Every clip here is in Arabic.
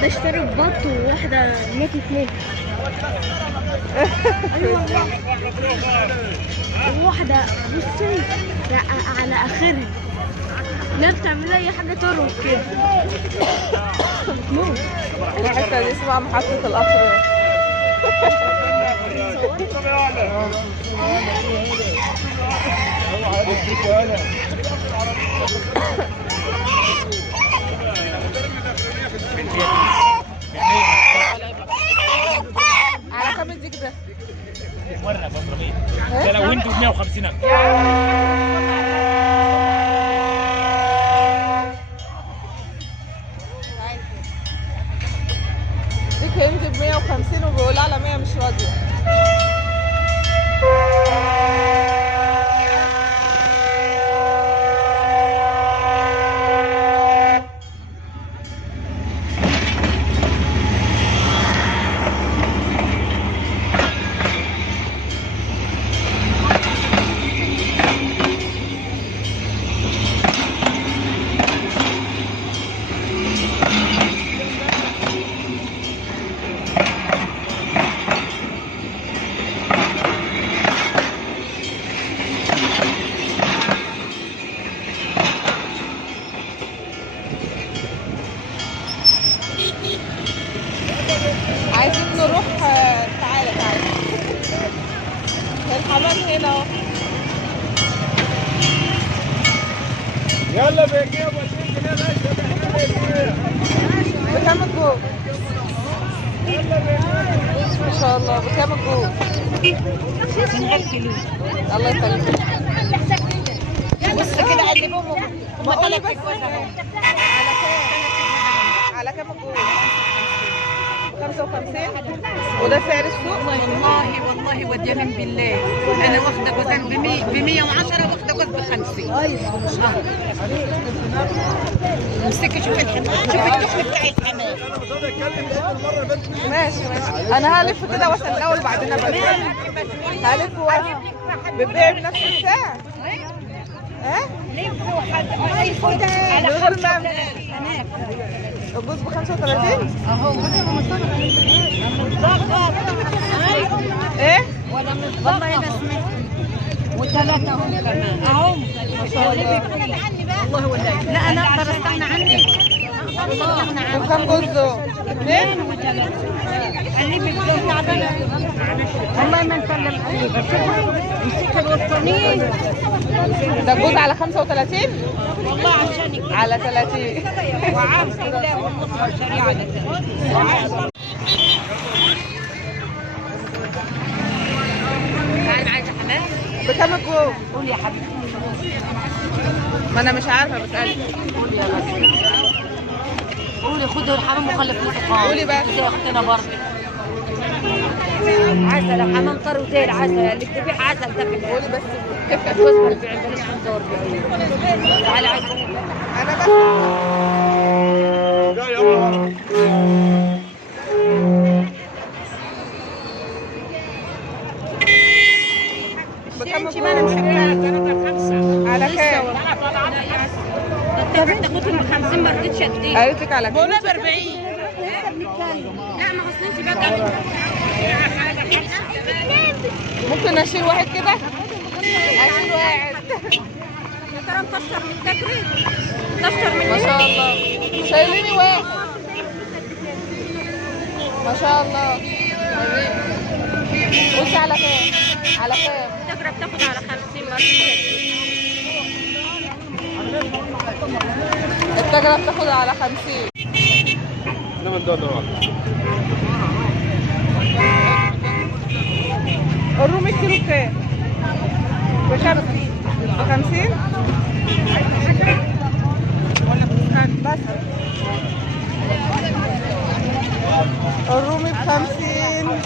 واحدة اشترت بط وواحدة ماتت منها. ايوه والله. وواحدة بصي لا على اخرها، لا بتعمل اي حاجة ترقص كده. بتموت. الحتة دي اسمها محطة القطر. على كام الديك ده؟ مرة بطرمية ده لو انتوا ب 150 ألف. ديك هينزل ب 150 وبيقول على 100 مش راضية. عايزين نروح. تعالى الحمام هنا اهو. يلا بيجيبوا 20 جنيه بكام الجوز؟ ما شاء الله. بكام الجوز؟ 20,000 كيلو. الله يخليك. بص كده قلبهم هم 3 كيلو. على كام الجوز؟ 55. وده سعر السوق؟ والله ودينا بالله انا واخده جوزان ب 110 واخده جوز ب 50. امسكي شوفي الحمام، شوفي التخن بتاع الحمام. ماشي. انا هلف كده واسال الاول وبعدين ابقى هلف بتبيع بنفس السعر؟ ها؟ من غير ما الجوز ب 35 اهو ايه؟ والله انا سمعت وثلاثه هم كمان اهو ما شاء الله. والله والله لا انا اقدر استغنى عنك. وكم جوز دول؟ 2 قلبي الجوز تعبانه والله ما نسلم عليك. امسكي الوطنيين ده الجوز على 35 والله عشانك على 30 وعارف الله والنصر والشريعه. عايزه حمام؟ بكام الجوز؟ قولي يا حبيبتي. ما انا مش عارفه بسالك. قولي خدي الحمام وخلي فلوسك خالص. قولي بقى. زي اختنا برضه. عسل حمام طري زي العسل اللي بتبيع عسل ده. قولي بس. الجوز ب 40 بلاش 45. تعالي عايزه انا بس بكام الجوز؟ على كام؟ تاخدهم ب 50 ما رضيتش اديك. قالت لك على كام؟ بقولها ب 40. لا ما اصل انت بقى ممكن اشيل واحد كده؟ اشيل واحد. يا ترى مكسر من تجري؟ مكسر من ما شاء الله. شايليني واحد. ما شاء الله. وريني. بصي على كام؟ على كام؟ التجرة بتاخد على 50 مرة. التجرة بتاخد على 50. انا من دول الرومي الكيلو بكام؟ بكام؟ ب 50 ولا بس؟ الرومي ب 50.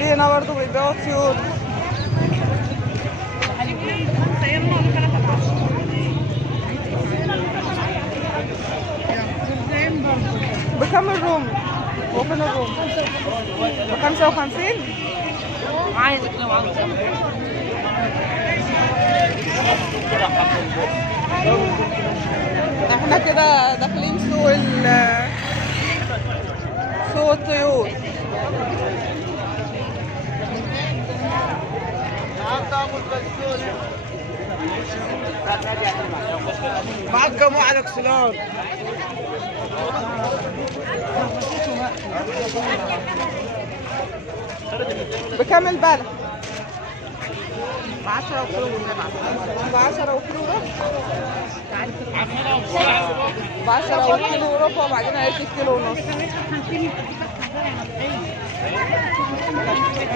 هنا برضه بيبيعوا طيور. بكام الرومي؟ هو فين الرومي؟ ب 55؟ عايزك لو عاوز. احنا كده داخلين سوق الطيور. معك كم واحد اكسلون؟ بكام البلح؟ ب10 وكيلو ب10 وكيلو ب10 وكيلو وربع وبعدين قالت كيلو ونص.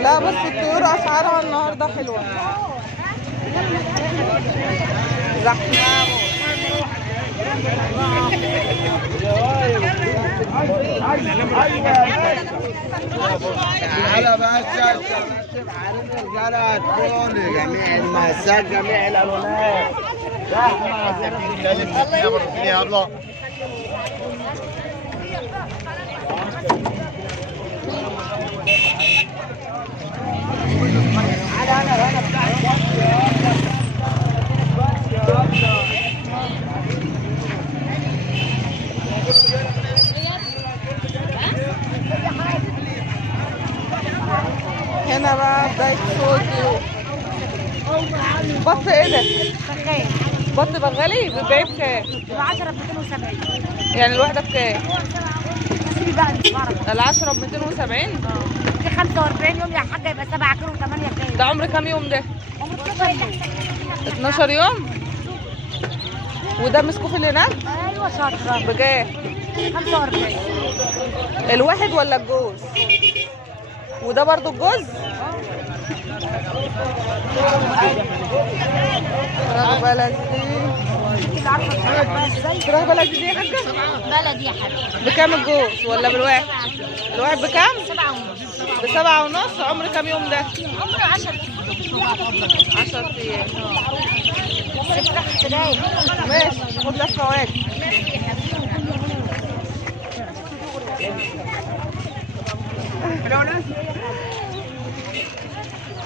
لا بس الطيور اسعارها النهارده حلوه. زحمه. تعالى بس الرجاله تكون جميع المقاسات جميع الالوانات. الله هنا بقى بداية سوق الطيور. بط ايه ده؟ بط بغالي بتبيع بكام؟ ب10 ب270. يعني الواحدة بكام؟ سيبي بقى انت بعرف. ال10 ب270؟ دي 45 يوم يا حاجه يبقى 7 كيلو و8 كيلو. ده عمر كام يوم ده؟ عمر 12 يوم. 12 يوم؟ وده مسكوف اللي هناك؟ ايوه شاطره. بكام؟ 45. الواحد ولا الجوز؟ وده برضو الجوز؟ فراخ بلدي. انت عارفه الفراخ بقى ازاي؟ فراخ بلدي دي يا حاجة؟ بلدي يا حبيبي. بكام الجوز ولا بالواحد؟ الواحد بكام؟ 7 ونص. ب7 ونص. عمر كام يوم ده؟ عمره 10 ايام. 10 ايام. الفراخ تلاقي. ماشي خد لك فواكه.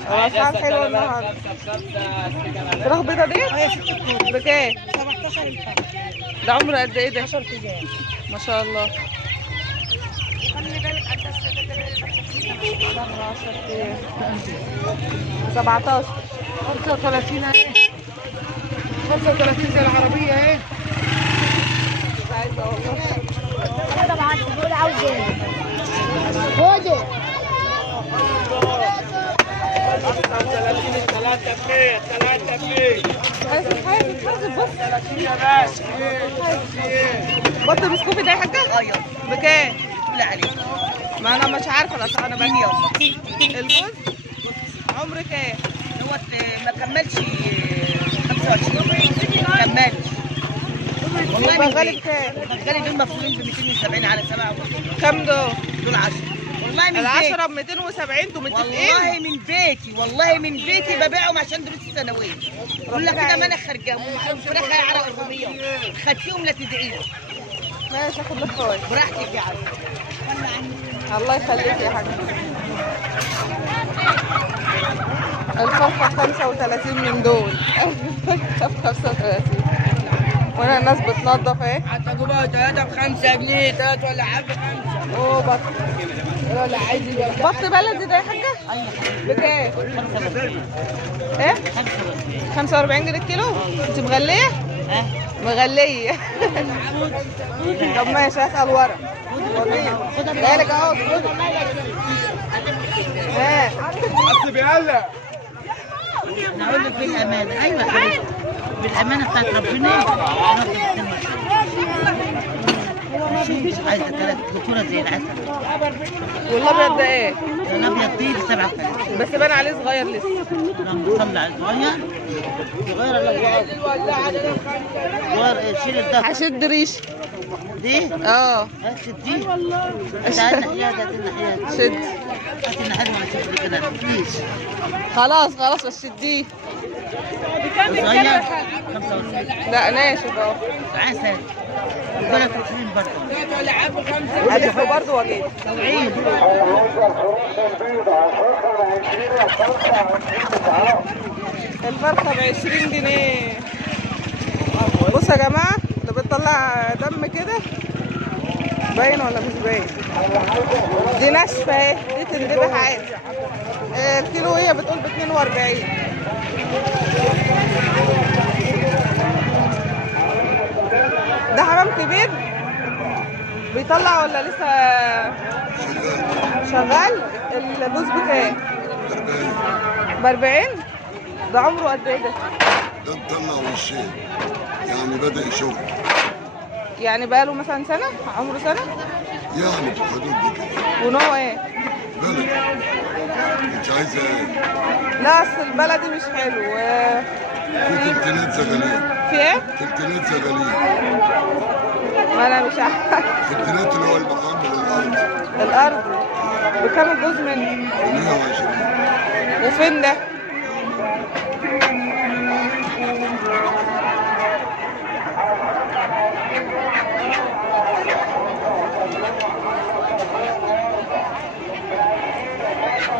الاسعار حلوه النهارده. فراخ بيضه دي؟ بكام؟ 17 الفرق. ده عمره قد ايه ده؟ 10 ايام. ما شاء الله. خلي بالك عند 10 ايام. 17. 35 اهي 35 زي العربيه اهي. مش عايزه والله. انا طبعا بقول عاوز ايه؟ خده. 3 بط مسكوفي ده يا حاجه؟ ايوه بكام؟ لا عليك ما انا مش عارفه الاسعار. انا بس الجوز عمر كام؟ دوت ما كملش 25 ما كملش والله. البغالي بكام؟ البغالي دول مفروضين ب 270 على 7 كام دول؟ دول 10 والله من بيتي. ال10 ب 270. انتوا متفقين؟ والله من بيتي والله من بيتي ببيعهم عشان دروس الثانويه. يقول لك كده ما انا خارجه والفراخ على 400 خدتيهم لا تدعي لي. ماشي اخد لك فواكه براحتك يا عم. الله يخليك يا حاج. الفرخة 35 من دول. الفرخة 35. وهنا الناس بتنضف اهي. حتى جوبها 3 ب5 جنيه 3 ولا حاجه 5. اوه بط. ولا عايز بط بلدي ده يا حاجة؟ بكام؟ ايه؟ 45 جنيه الكيلو؟ انت مغلية؟ مغلية. طب ماشي اسأل ورا. جايلك اهو. ها بس بيقلق. نقول لك بالامانه. ايوه حبيبتي بالامانه بتاعت ربنا. عايزه 3 بطوله زي العسل. والابيض ده ايه؟ الابيض دي ب 7,000 بس بان عليه صغير لسه. لما نطلع صغير صغير صغير ايه شيل الدفع. هشد ريش دي هشد دي. تعال ناحية هات الناحية. شد. هات الناحية ما نشوف لك انا مفيش. خلاص بس شديه. صغير 25. لا ناشف اهو. عسل. دولت 20 برضه. الف برضه واجيب. 70. الفرخة ب20 جنيه. بصوا يا جماعة ده بتطلع بتطلع دم كده، باين ولا مش باين؟ دي ناشفه اهي، دي تندبح عادي. الكيلو هي بتقول ب42. ده حمام كبير بيطلع ولا لسه شغال؟ الجوز بكام؟ ب40. ده عمره قد ايه ده؟ ده مطلع وشين، يعني بدأ يشوف، يعني بقاله مثلا سنة؟ عمره سنة؟ يعني في الحدود دي كده. ونوعه ايه؟ بلد. انت عايزه ايه؟ لا اصل البلدي مش حلو. في تلتينات زغاليل. في ايه؟ تلتينات زغاليل. ما انا مش عارفة. تلتينات اللي هو المحمل الارض. الارض بكام الجوز منه؟ ب 120. وفين ده؟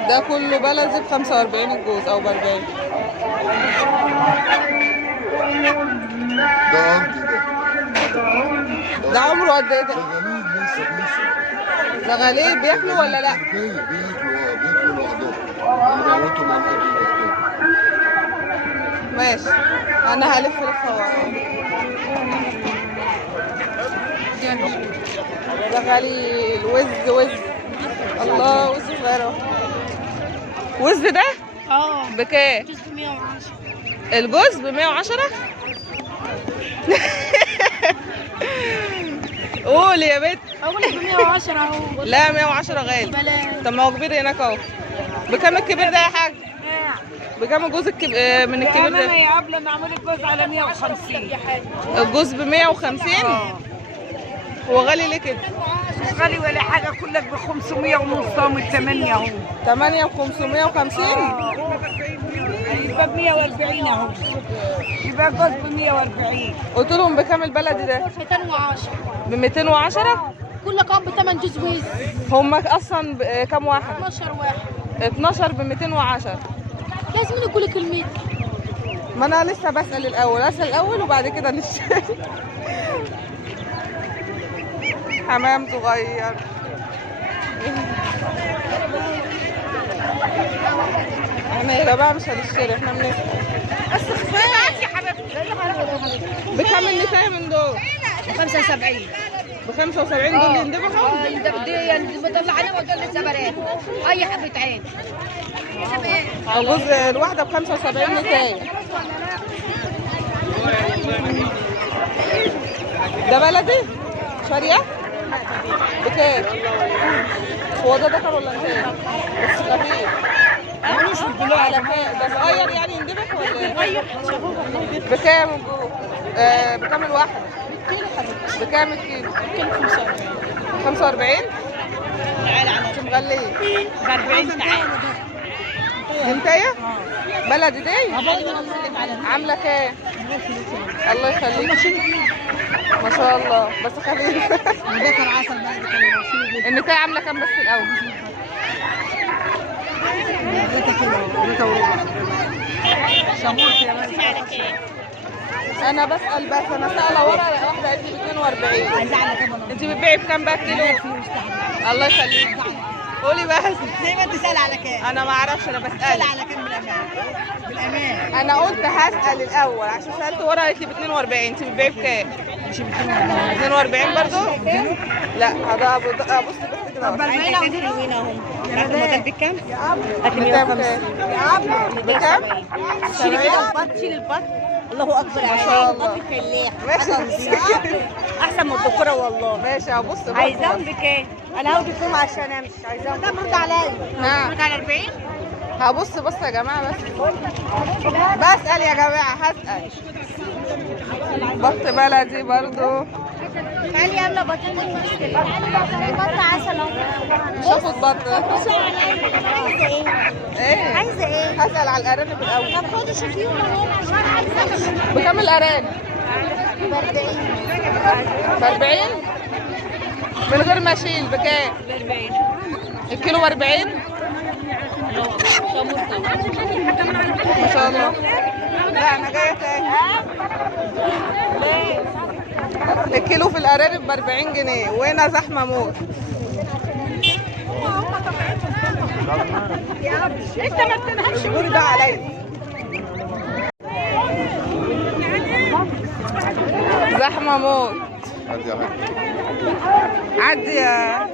ده كله بلدي ب45 الجوز او ب40. ده ارضي ده. ده عمره قد ايه ده؟ زغاليل لسه. زغاليل بياكلوا ولا لا؟ بياكلوا بياكلوا لوحدهم. بيموتوا من الاكل لوحدهم. ماشي، انا هلف لفه. زغاليل وز. الله، وز صغير اهو. وز ده؟ بكام؟ جزء 110. الجوز ب110. قول يا بنت. اقول لك ب 110 اهو. لا 110 غالي. بلاش. طب ما هو كبير هناك اهو. بكام الكبير ده يا حاج؟ بكام الجوز من الكبير ده؟ يا قبل معمول الجوز على 150. الجوز ب150. هو غالي ليه كده؟ مش غالي ولا حاجه، كلك ب 500 ونص من 8 اهو. 8 ب550. يبقى ب 140 اهو. يبقى جوز ب 140. قلت لهم بكام البلدي ده؟ 210. ب210. كل قاب ب8 جزء وز. هم اصلا كام واحد؟ 12 واحد. 12 ب210. لازم نقول كلمتين. ما انا لسه بسأل الاول وبعد كده نشتري. حمام صغير. احنا يا جماعه مش هنشتري، احنا بس كفايه يا حبيبتي. بكام النتايه من دول؟ 75. ب75 دول يندبحوا؟ دي بطلع عليهم وتقول لي زبرات. اي حبه عين. الجوز الواحده ب75 نتايه. ده بلدي؟ شاريه؟ بكام؟ هو ده ذكر ولا انثى؟ بس خفيف. ملوش الضلوع على كام؟ ده صغير يعني يندبح ولا ايه؟ بكام الجوز؟ بكام الواحده؟ بكام الكيلو؟ الكيلو 45. انت مغليه؟ ب 40 تعالى. انتيه؟ بلدي دي؟ عامله كام؟ الله يخليك. ما شاء الله، بس خفيف. ذكر عسل بقى. النتايه عامله كام بس الاول؟ انا بسال بس، انا سائله ورا واحده قالت لي ب 42. انت بتبيعي بكام بقى الكيلو؟ الله يخليك. قولي بس. زي ما انت سأل على كام؟ انا ما اعرفش، انا بسال. سأل على كام بالامان؟ بالامان. انا قلت هسال الاول عشان سالت ورا قالت لي ب 42. انت بتبيعي بكام؟ 42 برضه؟ لا هذا ابص بس كده. طب 40 حلوين اهو. المثل بكام؟ بكام؟ شيلي كده البط، شيلي البط. الله اكبر عليك. ما شاء الله. ماشي. احسن من الدكتوره والله. ماشي هبص. عايزاهم بكام؟ انا هاخد فيهم عشان امشي. عايزاهم. ده برد عليا. نعم. برد على 40؟ هبص يا جماعه بسال يا جماعه هسال. بط بلدي برضو. تعالي يلا بطل. بط عسل اهو. مش هاخد بط. ايه؟ عايزه ايه؟ هسال على الارانب الاول. طب خدي شوفيهم اهو عشان عايزه. بكام الارانب؟ ب 40. من غير ما اشيل بكام؟ ب 40. الكيلو ب 40. ما شاء الله. لا انا جايه تاني. ليه؟ الكيلو في الارانب ب 40 جنيه وهنا زحمه موت. انت ما بتنهكش. اصبري بقى عليا. زحمه موت. عدي يا حاج. عدي يا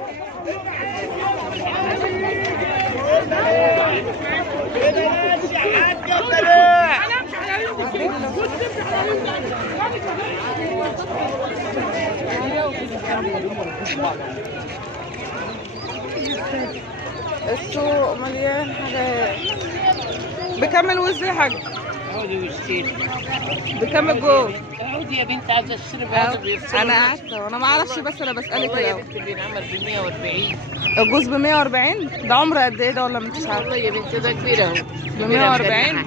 السوق مليان حاجات. بكم الوز يا حاج؟ بكم الجوز؟ عودي يا بنت عايزه اشتري بهذا بيفصل. انا عارفه وانا ما اعرفش بس انا بسالك والله يا الاول. بنت بينعمل ب 140. الجوز ب 140 ده عمر قد ايه ده ولا ما انتش عارفه؟ والله يا بنت ده كبير اهو. ب 140.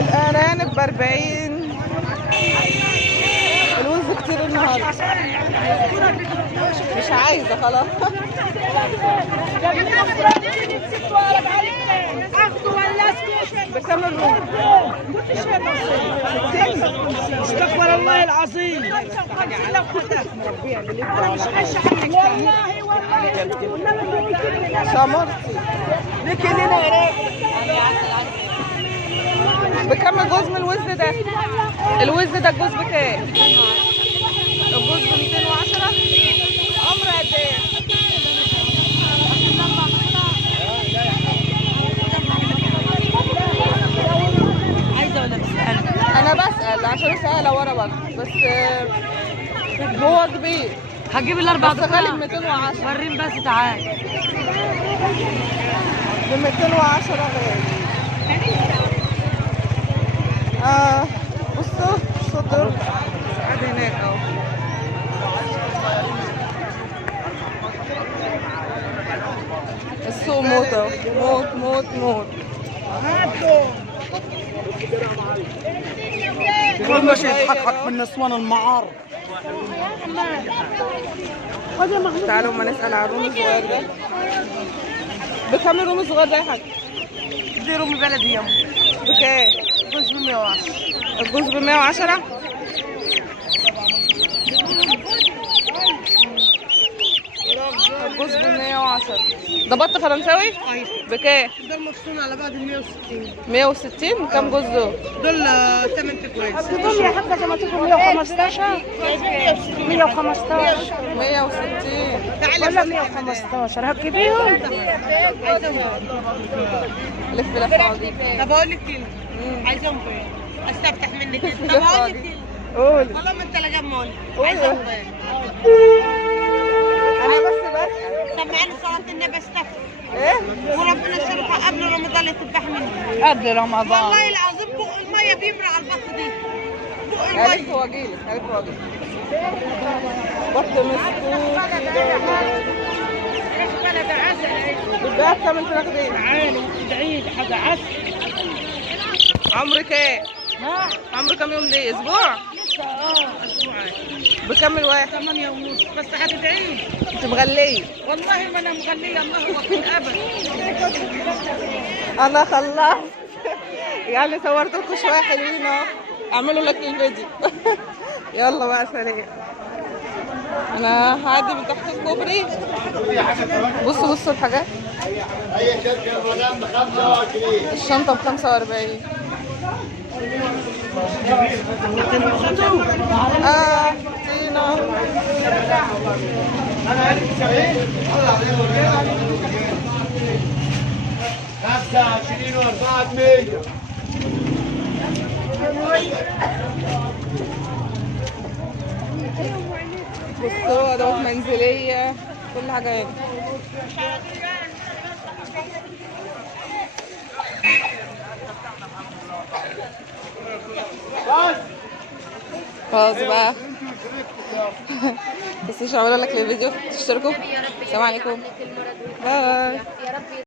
الارانب ب 40. الوز كتير النهارده. مش عايزه خلاص. بكم الروز؟ استغفر الله العظيم. شمرتي. بكم الجوز من الوز ده؟ الوز ده الجوز بكام؟ الجوز ب 210. عمر قد ايه؟ انا بسأل عشان سهلة ورا برضه بس هو كبير. هجيب الاربع بس غالي ب 210. وريني بس تعال. ب 210 غالي. بصوا صدر قاعد هناك اهو. السوق موت اهو. موت موت موت. كل ما شيء يتحقق من نسوان المعار. تعالوا ما نسأل على الروم الصغير ده. بكام الروم الصغير ده يا حاج؟ دي رومي بلدي يوم. بكام؟ جوز ب 110. الجوز ب 110. الجوز ب 110. ده بط فرنساوي؟ ايوه. بكام؟ ده المفصول على بعض 160. 160. كام جوز دول؟ دول 8 كويس. دول يا حاجه زي ما تكون 115. 115 160. ولا 115 هتجيبيهم؟ لف لف عظيم. طب اقول لك كلمه. عايزهم فين؟ استفتح منك. طب اقول لك كلمه. قولي. والله ما انت لا جاب مول. قولي. عايزهم فين؟ انا بس بسأل. سمعاني صلاه النبي استفتح. ايه؟ وربنا يشرفها قبل رمضان يتذبح منه. قبل رمضان. والله العظيم بق الميه بيمرق على البط دي. بق هلف الميه. واجيلك هلف واجيلك. بط مسكوت. بتبيع بكام الفراخ دي؟ تعالوا ادعي حاجه عسل. عمرك ايه؟ عمرك كام يوم دي؟ اسبوع؟ لسه اسبوعين. بكام الواحد؟ 8 ونص بس هتدعي. انت مغليه. والله ما انا مغنيه الله وكيل ابد. انا خلصت. يعني صورت لكم شويه حلوين اهو. اعملوا لك الفيديو. يلا بقى سلام. انا هعدي من تحت الكوبري. بصوا بصوا الحاجات. هي شركة المدام ب 25. الشنطه ب 45. طينة. خمسة 20 و4 100. بصوا ادوات منزليه كل حاجه هنا. خلاص بقى. بس مش هعمل لك الفيديو تشتركوا. السلام عليكم. باي.